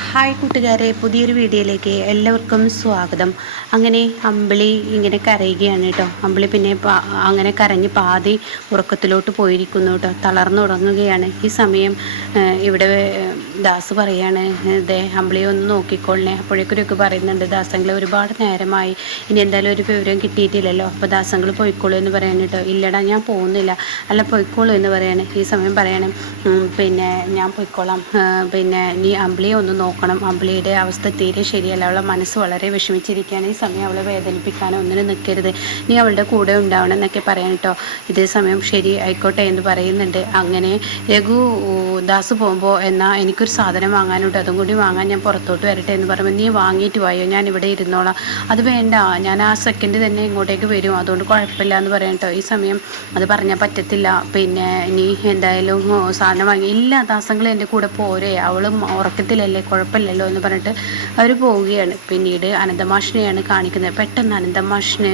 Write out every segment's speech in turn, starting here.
Hi കൂട്ടുകാരെ, പുതിയൊരു വീഡിയോയിലേക്ക് എല്ലാവർക്കും സ്വാഗതം. അങ്ങനെ അമ്പിളി ഇങ്ങനെ കരയുകയാണ് കേട്ടോ. അമ്പിളി പിന്നെ അങ്ങനെ കരഞ്ഞ് പാതി ഉറക്കത്തിലോട്ട് പോയിരിക്കുന്നു കേട്ടോ. തളർന്നുറങ്ങുകയാണ്. ഈ സമയം ഇവിടെ ദാസ് പറയാണ്, ഇതേ അമ്പിളിയെ ഒന്ന് നോക്കിക്കൊള്ളണേ. അപ്പോഴേക്കൊക്കെ പറയുന്നുണ്ട്, ദാസങ്ങൾ ഒരുപാട് നേരമായി, ഇനി എന്തായാലും ഒരു വിവരം കിട്ടിയിട്ടില്ലല്ലോ, അപ്പോൾ ദാസങ്ങൾ പോയിക്കോളൂ എന്ന് പറയാൻ കേട്ടോ. ഇല്ലടാ ഞാൻ പോകുന്നില്ല. അല്ല പോയിക്കോളൂ എന്ന് പറയാണ്. ഈ സമയം പറയാണ്, പിന്നെ ഞാൻ പോയിക്കോളാം, പിന്നെ നീ അമ്പിളിയെ ഒന്ന് നോക്കണം. അമ്പിളിയുടെ അവസ്ഥ തീരെ ശരിയല്ല, അവളെ മനസ്സ് വളരെ വിഷമിച്ചിരിക്കുകയാണ്. ഈ സമയം അവളെ വേദനിപ്പിക്കാനോ ഒന്നിനും നിൽക്കരുത്, നീ അവളുടെ കൂടെ ഉണ്ടാവണം എന്നൊക്കെ പറയാൻ കേട്ടോ. ഇതേ സമയം ശരി ആയിക്കോട്ടെ എന്ന് പറയുന്നുണ്ട്. അങ്ങനെ രഘു ദാസ് പോകുമ്പോൾ എന്നാൽ എനിക്കൊരു സാധനം വാങ്ങാനുണ്ട്, അതും കൂടി വാങ്ങാൻ ഞാൻ പുറത്തോട്ട് വരട്ടെ എന്ന് പറയുമ്പോൾ, നീ വാങ്ങിയിട്ട് വായോ, ഞാൻ ഇവിടെ ഇരുന്നോളാം. അത് വേണ്ട, ഞാൻ ആ സെക്കൻഡ് തന്നെ ഇങ്ങോട്ടേക്ക് വരും, അതുകൊണ്ട് കുഴപ്പമില്ല എന്ന് പറയാൻ കേട്ടോ. ഈ സമയം അത് പറഞ്ഞാൽ പറ്റത്തില്ല, പിന്നെ നീ എന്തായാലും സാധനം വാങ്ങി. ഇല്ല ദാസങ്ങൾ എൻ്റെ കൂടെ പോരെ, അവളും ഉറക്കത്തിലല്ലേ, കുഴപ്പമില്ലല്ലോ എന്ന് പറഞ്ഞിട്ട് അവർ പോവുകയാണ്. പിന്നീട് അനന്തമാഷിനെയാണ് കാണിക്കുന്നത്. പെട്ടെന്ന് അനന്തമാഷിന്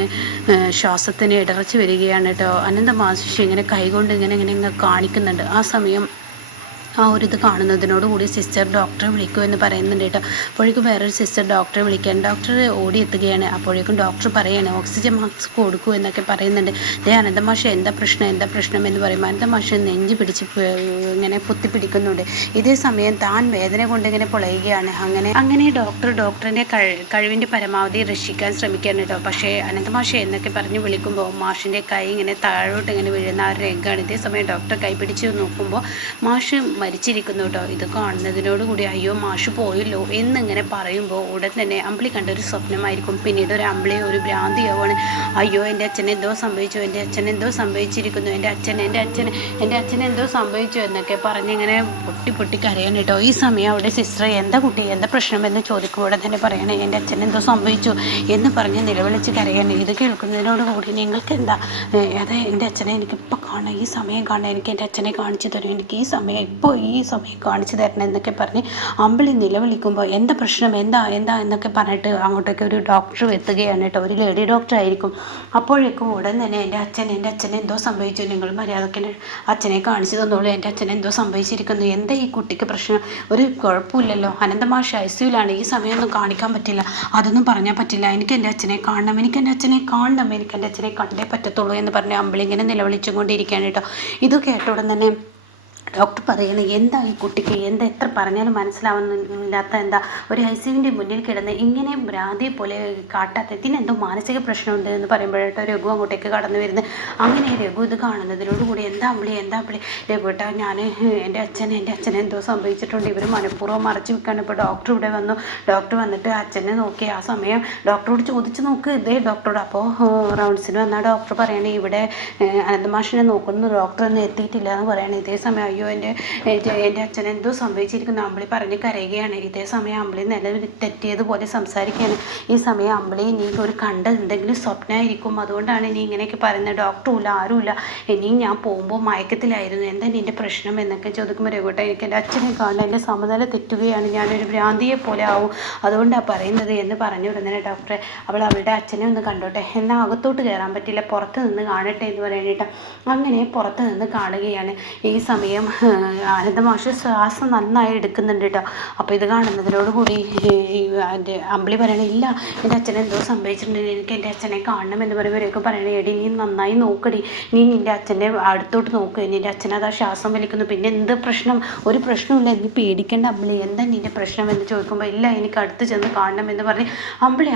ശ്വാസത്തിന് ഇടർച്ച വരികയാണ് കേട്ടോ. അനന്തമാഷ് ഇങ്ങനെ കൈകൊണ്ട് ഇങ്ങനെ കാണിക്കുന്നുണ്ട്. ആ സമയം ആ ഒരു ഇത് കാണുന്നതിനോടുകൂടി സിസ്റ്റർ ഡോക്ടറെ വിളിക്കൂ എന്ന് പറയുന്നുണ്ട് കേട്ടോ. അപ്പോഴേക്കും വേറൊരു സിസ്റ്റർ ഡോക്ടറെ വിളിക്കാൻ ഡോക്ടർ ഓടിയെത്തുകയാണ്. അപ്പോഴേക്കും ഡോക്ടർ പറയുകയാണ് ഓക്സിജൻ മാസ്ക് കൊടുക്കൂ എന്നൊക്കെ പറയുന്നുണ്ട്. ദേ അനന്തമാഷ എന്താ പ്രശ്നം എന്ന് പറയുമ്പോൾ അനന്തമാഷ നെഞ്ച് പിടിച്ച് ഇങ്ങനെ പൊത്തിപ്പിടിക്കുന്നുണ്ട്. ഇതേ സമയം താൻ വേദന കൊണ്ട് ഇങ്ങനെ പൊളയുകയാണ്. അങ്ങനെ ഡോക്ടറിൻ്റെ കഴിവിൻ്റെ പരമാവധി രക്ഷിക്കാൻ ശ്രമിക്കുകയാണ് കേട്ടോ. പക്ഷേ അനന്തമാഷ എന്നൊക്കെ പറഞ്ഞ് വിളിക്കുമ്പോൾ മാഷിൻ്റെ കൈ ഇങ്ങനെ താഴോട്ട് ഇങ്ങനെ വീഴുന്ന ആ ഒരു രംഗമാണ്. ഇതേ സമയം ഡോക്ടർ കൈ പിടിച്ച് നോക്കുമ്പോൾ മാഷ് മരിച്ചിരിക്കുന്നു കേട്ടോ. ഇത് കാണുന്നതിനോടുകൂടി അയ്യോ മാഷ് പോയല്ലോ എന്നിങ്ങനെ പറയുമ്പോൾ ഉടൻ തന്നെ അമ്പിളി കണ്ടൊരു സ്വപ്നമായിരിക്കും. പിന്നീട് ഒരു അമ്പിളി ഒരു ഭ്രാന്തിയാവാണ്. അയ്യോ എൻ്റെ അച്ഛൻ എന്തോ സംഭവിച്ചു, എൻ്റെ അച്ഛൻ എന്തോ സംഭവിച്ചിരിക്കുന്നു, എൻ്റെ അച്ഛൻ എന്തോ സംഭവിച്ചു എന്നൊക്കെ പറഞ്ഞിങ്ങനെ പൊട്ടി കരയാണ് കേട്ടോ. ഈ സമയം അവിടെ സിസ്റ്റർ എന്താ കുട്ടി എന്താ പ്രശ്നം എന്ന് ചോദിക്കുമ്പോൾ ഉടൻ തന്നെ പറയണേ എൻ്റെ അച്ഛൻ എന്തോ സംഭവിച്ചു എന്ന് പറഞ്ഞ് നിലവിളിച്ച് കരയാണ്. ഇത് കേൾക്കുന്നതിനോടുകൂടി നിങ്ങൾക്ക് എന്താ, അതെ എൻ്റെ അച്ഛനെ എനിക്കിപ്പോൾ കാണാം, ഈ സമയം കാണാം, എനിക്ക് എൻ്റെ അച്ഛനെ കാണിച്ചു തരും, എനിക്ക് ഈ സമയം കാണിച്ചു തരണം എന്നൊക്കെ പറഞ്ഞ് അമ്പിളി നിലവിളിക്കുമ്പോൾ എന്താ പ്രശ്നം, എന്താ എന്നൊക്കെ പറഞ്ഞിട്ട് അങ്ങോട്ടേക്ക് ഒരു ഡോക്ടർ എത്തുകയാണ് കേട്ടോ. ഒരു ലേഡി ഡോക്ടർ ആയിരിക്കും. അപ്പോഴേക്കും ഉടൻ തന്നെ എൻ്റെ അച്ഛൻ എന്തോ സംഭവിച്ചു, നിങ്ങൾ മര്യാദയ്ക്ക് അച്ഛനെ കാണിച്ചു തന്നോളൂ, എൻ്റെ അച്ഛൻ എന്തോ സംഭവിച്ചിരിക്കുന്നു, എന്താ ഈ കുട്ടിക്ക് പ്രശ്നം, ഒരു കുഴപ്പമില്ലല്ലോ, അനന്തമാഷ് ഐസിയുലാണ്, ഈ സമയമൊന്നും കാണിക്കാൻ പറ്റില്ല, അതൊന്നും പറഞ്ഞാൽ പറ്റില്ല, എനിക്ക് എൻ്റെ അച്ഛനെ കാണണം, എനിക്ക് എൻ്റെ അച്ഛനെ കണ്ടേ പറ്റത്തുള്ളൂ എന്ന് പറഞ്ഞ് അമ്പിളി ഇങ്ങനെ നിലവിളിച്ചും കൊണ്ടിരിക്കുകയാണ് കേട്ടോ. ഇത് കേട്ട ഉടൻ തന്നെ ഡോക്ടർ പറയുന്നത് എന്താ ഈ കുട്ടിക്ക് എന്താ എത്ര പറഞ്ഞാലും മനസ്സിലാവുന്നില്ലാത്ത എന്താ ഒരു ഐസിയുവിൻ്റെ മുന്നിൽ കിടന്ന് ഇങ്ങനെ ഭ്രാന്തിയെ പോലെ കാട്ടാത്ത ഇതിനെന്തോ മാനസിക പ്രശ്നമുണ്ട് എന്ന് പറയുമ്പോഴായിട്ട് രഘു അങ്ങോട്ടേക്ക് കടന്നു വരുന്നത്. അങ്ങനെ രഘു ഇത് കാണുന്നതിനോടുകൂടി എന്താ അമ്പിളി രഘുട്ട ഞാൻ എൻ്റെ അച്ഛൻ എന്തോ സംഭവിച്ചിട്ടുണ്ട്, ഇവർ മനഃപൂർവ്വം മറച്ചു വെക്കാണ്. ഇപ്പോൾ ഡോക്ടർ ഇവിടെ വന്നു, ഡോക്ടർ വന്നിട്ട് അച്ഛനെ നോക്കി. ആ സമയം ഡോക്ടറോട് ചോദിച്ച് നോക്ക്, ഇതേ ഡോക്ടറോട്. അപ്പോൾ റൗണ്ട്സിന് വന്നാൽ ഡോക്ടർ പറയണേ ഇവിടെ അനന്തമാഷിനെ നോക്കുന്നു, ഡോക്ടറൊന്നും എത്തിയിട്ടില്ല എന്ന് പറയണേ. ഇതേ സമയം അയ്യോ എൻ്റെ അച്ഛൻ എന്തോ സംഭവിച്ചിരിക്കുന്നു അമ്പിളി പറഞ്ഞ് കരയുകയാണ്. ഇതേ സമയം അമ്പിളി തെറ്റിയതുപോലെ സംസാരിക്കുകയാണ്. ഈ സമയം അമ്പിളി നീ ഒരു കണ്ട എന്തെങ്കിലും സ്വപ്നമായിരിക്കും, അതുകൊണ്ടാണ് നീ ഇങ്ങനെയൊക്കെ പറയുന്നത്, ഡോക്ടറുമില്ല ആരുമില്ല, ഇനിയും ഞാൻ പോകുമ്പോൾ മയക്കത്തിലായിരുന്നു, എന്താ നിൻ്റെ പ്രശ്നം എന്നൊക്കെ ചോദിക്കുമ്പോൾ രഘുട്ട എനിക്ക് എൻ്റെ അച്ഛനെ കാണാൻ എൻ്റെ സമനില തെറ്റുകയാണ്, ഞാനൊരു ഭ്രാന്തിയെ പോലെ ആവും, അതുകൊണ്ടാണ് പറയുന്നത് എന്ന് പറഞ്ഞു വിടുന്നതിന് ഡോക്ടറെ അവളുടെ അച്ഛനെ ഒന്ന് കണ്ടോട്ടെ, എന്നാൽ അകത്തോട്ട് കയറാൻ പറ്റില്ല, പുറത്ത് നിന്ന് കാണട്ടെ എന്ന് പറയാനായിട്ട് അങ്ങനെ പുറത്ത് നിന്ന് കാണുകയാണ്. ഈ സമയം അനന്തമാഷ് ശ്വാസം നന്നായി എടുക്കുന്നുണ്ട് കേട്ടോ. അപ്പോൾ ഇത് കാണുന്നതിനോടുകൂടി എൻ്റെ അമ്പിളി പറയണേ ഇല്ല എൻ്റെ അച്ഛനെ എന്തോ സംഭവിച്ചിട്ടുണ്ട്, എനിക്ക് എൻ്റെ അച്ഛനെ കാണണം എന്ന് പറയുമ്പോഴേക്കും പറയണേ എടി നീ നന്നായി നോക്കടി, നീ നിൻ്റെ അച്ഛൻ്റെ അടുത്തോട്ട് നോക്ക്, നിൻ്റെ അച്ഛനതാ ശ്വാസം വലിക്കുന്നു, പിന്നെ എന്ത് പ്രശ്നം, ഒരു പ്രശ്നമില്ല, നീ പേടിക്കേണ്ട അമ്പിളി, എന്താ നിൻ്റെ പ്രശ്നം എന്ന് ചോദിക്കുമ്പോൾ ഇല്ല എനിക്ക് അടുത്ത് ചെന്ന് കാണണം എന്ന് പറഞ്ഞ് അമ്പിളി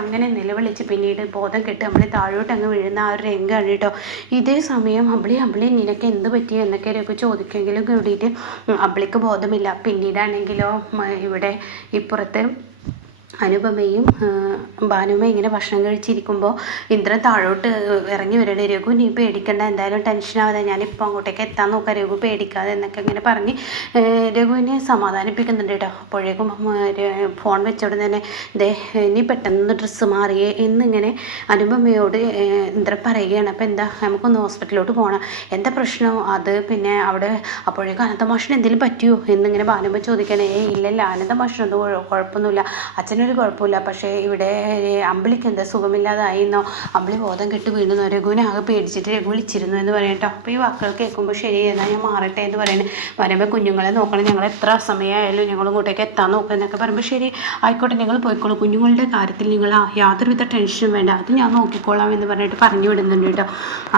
അങ്ങനെ നിലവിളിച്ച് പിന്നീട് ബോധം കെട്ട് അമ്പിളി താഴോട്ട് അങ്ങ് വീഴുന്ന ആ ഒരു രംഗമാണ് കേട്ടോ. ഇതേ സമയം അമ്പിളി നിനക്ക് എന്ത് പറ്റി എന്നൊക്കെ ചോദിക്കുമെങ്കിലും കൂടിയിട്ട് അമ്പിളിക്ക് ബോധമില്ല. പിന്നീടാണെങ്കിലോ ഇവിടെ ഇപ്പുറത്ത് അനുപമയും ഭാനുമയും ഇങ്ങനെ ഭക്ഷണം കഴിച്ചിരിക്കുമ്പോൾ ഇന്ദ്രൻ താഴോട്ട് ഇറങ്ങി വരണേ. രഘു നീ പേടിക്കണ്ട, എന്തായാലും ടെൻഷനാവാതെ ഞാനിപ്പോൾ അങ്ങോട്ടേക്ക് എത്താൻ നോക്കാം, രഘു പേടിക്കാതെ എന്നൊക്കെ ഇങ്ങനെ പറഞ്ഞ് രഘുവിനെ സമാധാനിപ്പിക്കുന്നുണ്ട് കേട്ടോ. അപ്പോഴേക്കും ഫോൺ വെച്ചോടെ തന്നെ ദേ ഇനി പെട്ടെന്ന് ഡ്രസ്സ് മാറിയേ എന്നിങ്ങനെ അനുപമയോട് ഇന്ദ്രൻ പറയുകയാണ്. അപ്പോൾ എന്താ നമുക്കൊന്ന് ഹോസ്പിറ്റലിലോട്ട് പോകണം, എന്താ പ്രശ്നം അത്, പിന്നെ അവിടെ അപ്പോഴേക്കും അനന്തമാഷിന് എന്തെങ്കിലും പറ്റിയോ എന്നിങ്ങനെ ഭാനുമ ചോദിക്കണേ. ഇല്ലല്ല അനന്തമാഷിനൊന്നും കുഴപ്പമൊന്നുമില്ല, അച്ഛന് അതിനൊരു കുഴപ്പമില്ല. പക്ഷേ ഇവിടെ അമ്പിളിക്ക് എന്താ സുഖമില്ലാതായിന്നോ, അമ്പിളി ബോധം കെട്ട് വീണെന്നോ, രഘുവിനെ ആകെ പേടിച്ചിട്ട് രഘു വിളിച്ചിരുന്നു എന്ന് പറയട്ടോ. അപ്പോൾ ഈ വാക്കുകൾ കേൾക്കുമ്പോൾ ശരി, എന്നാൽ ഞാൻ മാറട്ടെ എന്ന് പറയുന്നത്. വരുമ്പോൾ കുഞ്ഞുങ്ങളെ നോക്കണം, ഞങ്ങൾ എത്ര സമയമായാലും ഞങ്ങൾ ഇങ്ങോട്ടേക്ക് എത്താൻ നോക്കുക എന്നൊക്കെ പറയുമ്പോൾ ശരി ആയിക്കോട്ടെ, നിങ്ങൾ പോയിക്കോളൂ, കുഞ്ഞുങ്ങളുടെ കാര്യത്തിൽ നിങ്ങൾ യാതൊരുവിധ ടെൻഷനും വേണ്ട, അത് ഞാൻ നോക്കിക്കോളാം എന്ന് പറഞ്ഞിട്ട് പറഞ്ഞു വിടുന്നുണ്ട് കേട്ടോ.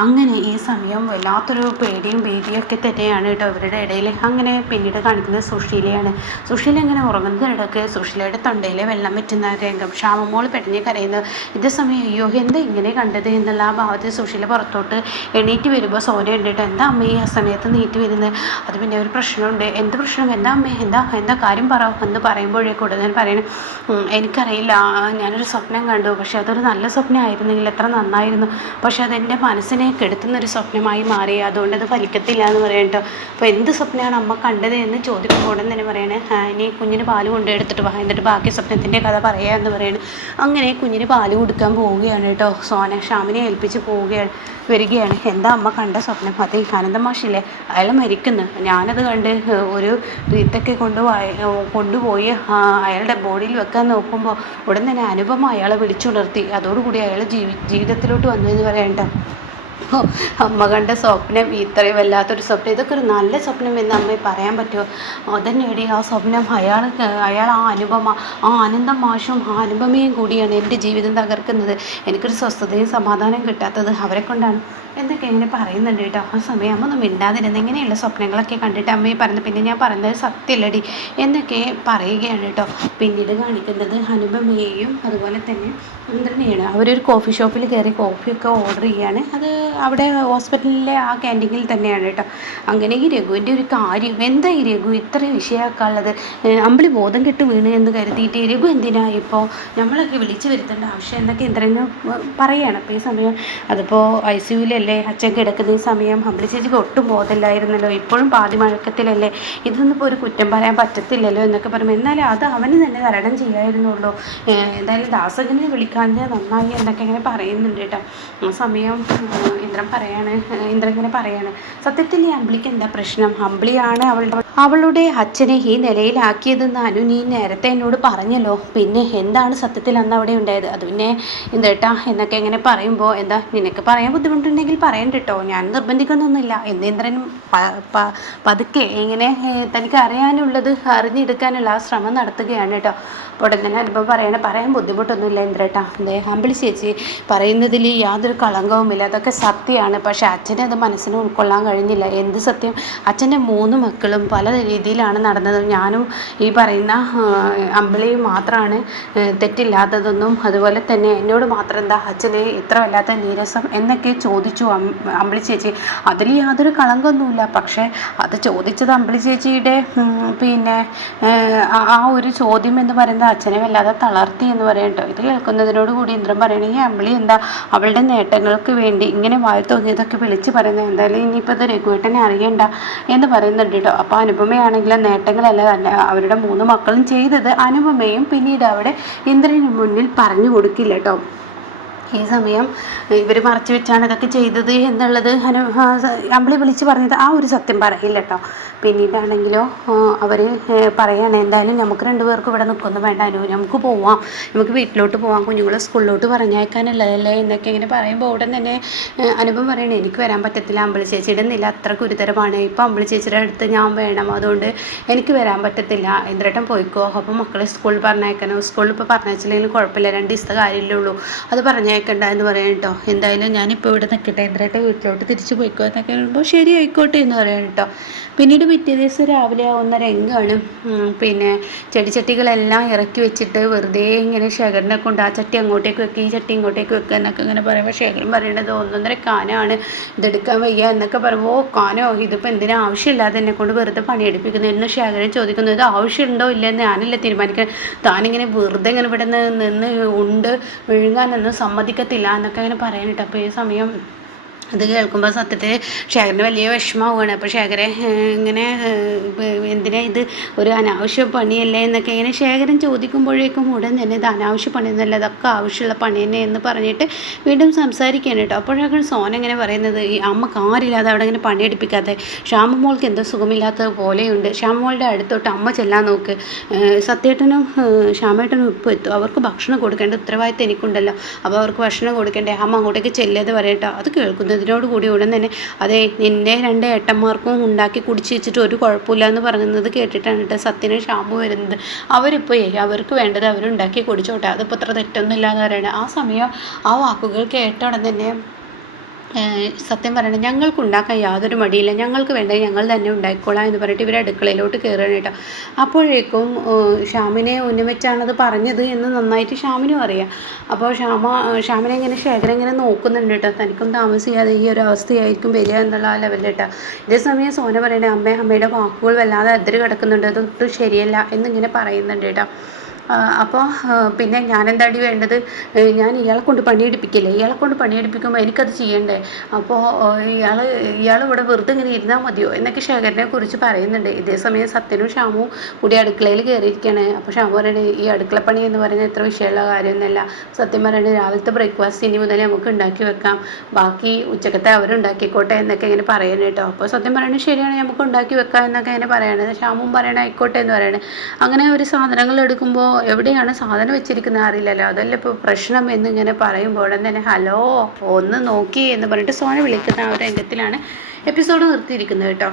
അങ്ങനെ ഈ സമയം വല്ലാത്തൊരു പേടിയും ഭീതിയൊക്കെ തന്നെയാണ് കേട്ടോ ഇവരുടെ ഇടയിൽ. അങ്ങനെ പിന്നീട് കാണിക്കുന്നത് സുശീലയാണ്. സുശീല ഇങ്ങനെ ഉറങ്ങുന്നതിനിടയ്ക്ക് സുശീലയുടെ തൊണ്ടയിലെ വെള്ളം വെറ്റുന്ന രംഗം, ശ്യാമമോൾ പെട്ടെന്ന് കരയുന്നത്. ഇതേ സമയം അയ്യോ എന്താ ഇങ്ങനെ കണ്ടത് എന്നുള്ള ആ ഭാവത്തിൽ സുശീല പുറത്തോട്ട് എണീറ്റ് വരുമ്പോൾ സോന ഉണ്ട് കേട്ടോ. എന്താ അമ്മ ഈ ആ സമയത്ത് നീറ്റ് വരുന്നത്? അത് പിന്നെ ഒരു പ്രശ്നമുണ്ട്. എന്ത് പ്രശ്നം? എന്താ അമ്മേ, എന്താ കാര്യം പറ എന്ന് പറയുമ്പോഴേക്കും ഉടനെ പറയണം, എനിക്കറിയില്ല, ഞാനൊരു സ്വപ്നം കണ്ടു, പക്ഷെ അതൊരു നല്ല സ്വപ്നമായിരുന്നെങ്കിൽ എത്ര നന്നായിരുന്നു, പക്ഷെ അതെൻ്റെ മനസ്സിനെ കെടുത്തുന്നൊരു സ്വപ്നമായി മാറി, അതുകൊണ്ട് അത് ഫലിക്കത്തില്ല എന്ന് പറയും കേട്ടോ. അപ്പോൾ എന്ത് സ്വപ്നമാണ് അമ്മ കണ്ടത് എന്ന് ചോദിക്കുമ്പോൾ ഉടൻ തന്നെ പറയണേ, ഇനി കുഞ്ഞിന് പാല് കൊണ്ടെടുത്തിട്ട് വാ, എന്നിട്ട് ബാക്കി സ്വപ്നത്തിൻ്റെ കഥ പറയാ എന്ന് പറയണം. അങ്ങനെ കുഞ്ഞിന് പാല് കൊടുക്കാൻ പോവുകയാണ് കേട്ടോ. സോന ഷാമിനെ ഏൽപ്പിച്ച് വരികയാണ്. എന്താ അമ്മ കണ്ട സ്വപ്നം? അത് ആനന്ദ മാഷില്ലേ, അയാൾ മരിക്കുന്നു, ഞാനത് കണ്ട് ഒരു റീത്തൊക്കെ കൊണ്ടുപോയി അയാളുടെ ബോഡിയിൽ വെക്കാൻ നോക്കുമ്പോൾ ഉടൻ തന്നെ അനുപമ അയാളെ വിളിച്ചുണർത്തി, അതോടുകൂടി അയാൾ ജീവിതത്തിലോട്ട് വന്നു എന്ന് പറയണ്ട. ഓ, അമ്മ കണ്ട സ്വപ്നം ഇത്രയും വല്ലാത്തൊരു സ്വപ്നം, ഇതൊക്കെ ഒരു നല്ല സ്വപ്നം എന്ന് അമ്മയെ പറയാൻ പറ്റുമോ? അതന്നെടി ആ സ്വപ്നം, അയാൾ ആ അനുപമ, ആ ആനന്ദം മാഷും ആ അനുപമയും കൂടിയാണ് എൻ്റെ ജീവിതം തകർക്കുന്നത്, എനിക്കൊരു സ്വസ്ഥതയും സമാധാനം കിട്ടാത്തത് അവരെ കൊണ്ടാണ് എന്നൊക്കെ ഇങ്ങനെ പറയുന്നുണ്ട് കേട്ടോ. ആ സമയം അമ്മ ഒന്നും മിണ്ടാതിരുന്ന് ഇങ്ങനെയുള്ള സ്വപ്നങ്ങളൊക്കെ കണ്ടിട്ട് അമ്മയെ പറഞ്ഞു, പിന്നെ ഞാൻ പറയുന്നത് സത്യമല്ലടി എന്നൊക്കെ പറയുകയാണ് കേട്ടോ. പിന്നീട് കാണിക്കുന്നത് അനുപമയെയും അതുപോലെ തന്നെ ഇന്ദ്രനെയാണ്. അവരൊരു കോഫി ഷോപ്പിൽ കയറി കോഫിയൊക്കെ ഓർഡർ ചെയ്യുകയാണ്. അത് അവിടെ ഹോസ്പിറ്റലിലെ ആ ക്യാൻറ്റീനിൽ തന്നെയാണ് കേട്ടോ. അങ്ങനെ ഈ രഘുവിൻ്റെ ഒരു കാര്യം, എന്താ ഈ രഘു ഇത്രയും വിഷയമാക്കാനുള്ളത്? അമ്പിളി ബോധം കെട്ട് വീണ് എന്ന് കരുതിയിട്ട് രഘു എന്തിനാ ഇപ്പോൾ നമ്മളൊക്കെ വിളിച്ചു വരുത്തേണ്ട ആവശ്യം എന്നൊക്കെ ഇന്ദ്രന് പറയുകയാണ്. അപ്പോൾ ഈ സമയം അതിപ്പോൾ ICUവിലല്ലേ അച്ഛൻ കിടക്കുന്ന ഈ സമയം അമ്പിളി ചേച്ചിക്ക് ഒട്ടും ബോധമില്ലായിരുന്നല്ലോ, ഇപ്പോഴും പാതി മഴക്കത്തിലല്ലേ, ഇതൊന്നും ഇപ്പോൾ ഒരു കുറ്റം പറയാൻ പറ്റത്തില്ലല്ലോ എന്നൊക്കെ പറയുമ്പോൾ എന്നാലും അത് അവന് തന്നെ തരണം ചെയ്യായിരുന്നുള്ളൂ, എന്തായാലും ദാസകനെ വിളിക്കാൻ നന്നായി എന്നൊക്കെ ഇങ്ങനെ പറയുന്നുണ്ട് കേട്ടോ. ആ സമയം ഇന്ദ്രൻ ഇങ്ങനെ പറയാണ്, സത്യത്തിൽ ഈ അമ്പിളിക്ക് എന്താ പ്രശ്നം? അമ്പിളിയാണ് അവളുടെ അച്ഛനെ ഈ നിലയിലാക്കിയതെന്ന് അനു നീ നേരത്തെ എന്നോട് പറഞ്ഞല്ലോ, പിന്നെ എന്താണ് സത്യത്തിൽ അന്ന് അവിടെ ഉണ്ടായത്? അത് പിന്നെ ഇന്ദ്രേട്ടാ എന്നൊക്കെ ഇങ്ങനെ പറയുമ്പോൾ, എന്താ നിനക്ക് പറയാൻ ബുദ്ധിമുട്ടുണ്ടെങ്കിൽ പറയണ്ട കേട്ടോ, ഞാൻ നിർബന്ധിക്കുന്നൊന്നുമില്ല എന്ന് ഇന്ദ്രൻ പതുക്കെ ഇങ്ങനെ തനിക്ക് അറിയാനുള്ളത് അറിഞ്ഞെടുക്കാനുള്ള ആ ശ്രമം നടത്തുകയാണ് കേട്ടോ. ഉടൻ തന്നെ അനുഭവം പറയാൻ ബുദ്ധിമുട്ടൊന്നുമില്ല ഇന്ദ്രേട്ടാ, അമ്പിളി ചേച്ചി പറയുന്നതിൽ യാതൊരു കളങ്കവുമില്ല, അതൊക്കെ സത്യമാണ്, പക്ഷെ അച്ഛനെ അത് മനസ്സിന് ഉൾക്കൊള്ളാൻ കഴിഞ്ഞില്ല. എന്ത് സത്യം? അച്ഛൻ്റെ 3 മക്കളും പല രീതിയിലാണ് നടന്നത്, ഞാനും ഈ പറയുന്ന അമ്പിളിയും മാത്രമാണ് തെറ്റില്ലാത്തതെന്നും അതുപോലെ തന്നെ എന്നോട് മാത്രം എന്താ അച്ഛനെ ഇത്ര വല്ലാത്ത നീരസം എന്നൊക്കെ ചോദിച്ചു അമ്പിളി ചേച്ചി. അതിൽ യാതൊരു കളങ്കമൊന്നുമില്ല, പക്ഷേ അത് ചോദിച്ചത് അമ്പിളി ചേച്ചിയുടെ പിന്നെ ആ ഒരു ചോദ്യം എന്ന് പറയുന്നത് അച്ഛനെ വല്ലാതെ തളർത്തി എന്ന് പറയട്ടോ. ഇത് കേൾക്കുന്നതിനോടുകൂടി ഇന്ദ്രൻ പറയണെങ്കിൽ അമ്പിളി എന്താ അവളുടെ നേട്ടങ്ങൾക്ക് വേണ്ടി ഇങ്ങനെ വായി തോന്നിയതൊക്കെ വിളിച്ച് പറയുന്നത്, എന്തായാലും ഇനിയിപ്പോൾ ഇത് രഘുവേട്ടനെ അറിയണ്ട എന്ന് പറയുന്നുണ്ട് കേട്ടോ. അപ്പോൾ അനുപമയാണെങ്കിലും നേട്ടങ്ങളല്ല അവരുടെ 3 മക്കളും ചെയ്തത് അനുപമയും പിന്നീട് അവിടെ ഇന്ദ്രന് മുന്നിൽ പറഞ്ഞു കൊടുക്കില്ല കേട്ടോ. ഈ സമയം ഇവർ മറച്ചു വെച്ചാണ് ഇതൊക്കെ ചെയ്തത് എന്നുള്ളത് അമ്പിളി വിളിച്ച് പറഞ്ഞത് ആ ഒരു സത്യം പറയില്ല കേട്ടോ. പിന്നീടാണെങ്കിലോ അവർ പറയുകയാണ്, എന്തായാലും നമുക്ക് 2 പേർക്കും ഇവിടെ നിൽക്കൊന്നും വേണ്ട അനു, നമുക്ക് പോവാം, നമുക്ക് വീട്ടിലോട്ട് പോവാം, കുഞ്ഞുങ്ങളെ സ്കൂളിലോട്ട് പറഞ്ഞയക്കാനുള്ളതല്ലേ എന്നൊക്കെ ഇങ്ങനെ പറയുമ്പോൾ ഉടൻ തന്നെ അനുപം പറയണേ, എനിക്ക് വരാൻ പറ്റത്തില്ല, അമ്പിളി ചേച്ചിയുടെ നില അത്ര ഗുരുതരമാണ്, ഇപ്പോൾ അമ്പിളി ചേച്ചിയുടെ അടുത്ത് ഞാൻ വേണം, അതുകൊണ്ട് എനിക്ക് വരാൻ പറ്റത്തില്ല, ഇന്ദ്രേട്ടൻ പോയിക്കോ, അപ്പം മക്കളെ സ്കൂളിൽ പറഞ്ഞയക്കാനോ, സ്കൂളിൽ ഇപ്പോൾ പറഞ്ഞയച്ചില്ലെങ്കിലും കുഴപ്പമില്ല, 2 ദിവസത്തെ കാര്യമല്ലേ ഉള്ളൂ, അത് പറഞ്ഞേക്കണ്ട എന്ന് പറയാം കേട്ടോ. എന്തായാലും ഞാനിപ്പോൾ ഇവിടെ നിൽക്കട്ടെ, ഇന്ദ്രേട്ടൻ വീട്ടിലോട്ട് തിരിച്ചു പോയിക്കോ എന്നൊക്കെ പറയുമ്പോൾ ശരി ആയിക്കോട്ടെ എന്ന് പറയാം കേട്ടോ. പിന്നീട് പിറ്റേ ദിവസം രാവിലെ ആവുന്ന രംഗമാണ്, പിന്നെ ചെടിച്ചട്ടികളെല്ലാം ഇറക്കി വെച്ചിട്ട് വെറുതെ ഇങ്ങനെ ശേഖരനെ കൊണ്ട് ആ ചട്ടി അങ്ങോട്ടേക്ക് വെക്കുക ഈ ചട്ടി ഇങ്ങോട്ടേക്ക് വെക്കുക എന്നൊക്കെ ഇങ്ങനെ പറയുമ്പോൾ ശേഖരൻ പറയണത് 1.5 കാനാണ്, ഇതെടുക്കാൻ വയ്യ എന്നൊക്കെ പറയുമ്പോൾ കാനോ ഇതിപ്പോൾ എന്തിനാ ആവശ്യമില്ലാതെ എന്നെ കൊണ്ട് വെറുതെ പണിയെടുപ്പിക്കുന്നത് എന്ന് ശേഖരൻ ചോദിക്കുന്നത്, ഇത് ആവശ്യമുണ്ടോ ഇല്ലെന്ന് ഞാനല്ലേ തീരുമാനിക്കാൻ, താനിങ്ങനെ വെറുതെ ഇങ്ങനെ ഇവിടെ നിന്ന് വിഴുങ്ങാനൊന്നും സമ്മതിക്കത്തില്ല എന്നൊക്കെ ഇങ്ങനെ പറയാനിട്ട്. അപ്പോൾ ഈ സമയം അത് കേൾക്കുമ്പോൾ സത്യത്തിൽ ശേഖരന് വലിയ വിഷമമാവുകയാണ്. അപ്പോൾ ശേഖരൻ ഇങ്ങനെ എന്തിനാ ഇത് ഒരു അനാവശ്യ പണിയല്ലേ എന്നൊക്കെ ഇങ്ങനെ ശേഖരൻ ചോദിക്കുമ്പോഴേക്കും ഉടൻ തന്നെ ഇത് അനാവശ്യ പണിയൊന്നുമല്ല, അതൊക്കെ ആവശ്യമുള്ള പണി തന്നെ എന്ന് പറഞ്ഞിട്ട് വീണ്ടും സംസാരിക്കുകയാണ് കേട്ടോ. അപ്പോഴൊക്കെ സോന ഇങ്ങനെ പറയുന്നത്, ഈ അമ്മ കാറില്ലാതെ അവിടെ ഇങ്ങനെ പണിയെടുപ്പിക്കാതെ ശ്യാമമോൾക്ക് എന്തോ സുഖമില്ലാത്തത് പോലെയുണ്ട്, ശ്യാമമോളുടെ അടുത്തോട്ട് അമ്മ ചെല്ലാൻ നോക്ക്, സത്യേട്ടനും ശ്യാമേട്ടനും ഇപ്പോൾ എത്തും, അവർക്ക് ഭക്ഷണം കൊടുക്കേണ്ട ഉത്തരവാദിത്തം എനിക്കുണ്ടല്ലോ, അപ്പോൾ അവർക്ക് ഭക്ഷണം കൊടുക്കേണ്ടേ, അമ്മ അങ്ങോട്ടേക്ക് ചെല്ലാതെ പറയട്ടോ. അത് കേൾക്കുന്നതിനോട് കൂടി ഉടൻ തന്നെ, അതെ നിൻ്റെ 2 ഏട്ടന്മാർക്കും ഉണ്ടാക്കി കുടിച്ച് വെച്ചിട്ട് ഒരു കുഴപ്പമില്ല എന്ന് പറയുന്നത് കേട്ടിട്ടാണ് കേട്ടോ സത്യനും ശ്യാമു വരുന്നത്. അവരിപ്പോൾ അവർക്ക് വേണ്ടത് അവരുണ്ടാക്കി കുടിച്ചോട്ടെ, അതിപ്പോൾ അത്ര തെറ്റൊന്നും ഇല്ലാന്ന് പറയണേ. ആ സമയം ആ വാക്കുകൾ കേട്ട ഉടൻ തന്നെ സത്യം പറയണേ, ഞങ്ങൾക്ക് ഉണ്ടാക്കാൻ യാതൊരു മടിയില്ല, ഞങ്ങൾക്ക് വേണ്ടത് ഞങ്ങൾ തന്നെ ഉണ്ടാക്കിക്കോളാം എന്ന് പറഞ്ഞിട്ട് ഇവർ അടുക്കളയിലോട്ട് കയറുകയാണ് കേട്ടോ. അപ്പോഴേക്കും ശ്യാമിനെ ഉന്നമിച്ചാണത് പറഞ്ഞത് എന്ന് നന്നായിട്ട് ശ്യാമിനും അറിയാം. അപ്പോൾ ശ്യാമിനെ ഇങ്ങനെ ശേഖരൻ ഇങ്ങനെ നോക്കുന്നുണ്ട് കേട്ടോ, തനിക്കും താമസിക്കാതെ ഈ ഒരു അവസ്ഥയായിരിക്കും വരിക എന്നുള്ള ആ ലെവലിൽ കേട്ടോ. ഇതേ സമയം സോന പറയണേ, അമ്മയുടെ വാക്കുകൾ വല്ലാതെ അതിര് കിടക്കുന്നുണ്ട്, അതൊട്ടും ശരിയല്ല എന്നിങ്ങനെ പറയുന്നുണ്ട് കേട്ടോ. അപ്പോൾ പിന്നെ ഞാനെന്താടി വേണ്ടത്, ഞാൻ ഇയാളെ കൊണ്ട് പണിയെടുപ്പിക്കില്ലേ, ഇയാളെ കൊണ്ട് പണിയെടുപ്പിക്കുമ്പോൾ എനിക്കത് ചെയ്യണ്ടേ, അപ്പോൾ ഇയാൾ ഇവിടെ വെറുതെ ഇങ്ങനെ ഇരുന്നാൽ മതിയോ എന്നൊക്കെ ശേഖരനെ കുറിച്ച് പറയുന്നുണ്ട്. ഇതേ സമയം സത്യനും ശ്യാമും കൂടി അടുക്കളയിൽ കയറിയിരിക്കുകയാണ്. അപ്പോൾ ശ്യാമു പറയണേ, ഈ അടുക്കളപ്പണി എന്ന് പറയുന്നത് എത്ര വിഷയമുള്ള കാര്യമൊന്നുമല്ല, സത്യം പറയണേ രാവിലത്തെ ബ്രേക്ക്ഫാസ്റ്റ് ഇനി മുതൽ നമുക്ക് ഉണ്ടാക്കി വെക്കാം, ബാക്കി ഉച്ചക്കത്തെ അവരുണ്ടാക്കിക്കോട്ടെ എന്നൊക്കെ ഇങ്ങനെ പറയുന്നത് കേട്ടോ. അപ്പോൾ സത്യം പറയണേ ശരിയാണ്, നമുക്ക് ഉണ്ടാക്കി വെക്കാം എന്നൊക്കെ ഇങ്ങനെ പറയണത്. ശ്യാമും പറയണേ ആയിക്കോട്ടെ എന്ന് പറയണേ. അങ്ങനെ ഒരു സാധനങ്ങൾ എടുക്കുമ്പോൾ എവിടെയാണ് സാധനം വെച്ചിരിക്കുന്നത് അറിയില്ലല്ലോ, അതല്ല ഇപ്പോൾ പ്രശ്നം എന്നിങ്ങനെ പറയുമ്പോൾ തന്നെ ഹലോ ഒന്ന് നോക്കി എന്ന് പറഞ്ഞിട്ട് സോന വിളിക്കുന്ന ആ ഒരു രംഗത്തിലാണ് എപ്പിസോഡ് നിർത്തിയിരിക്കുന്നത് കേട്ടോ.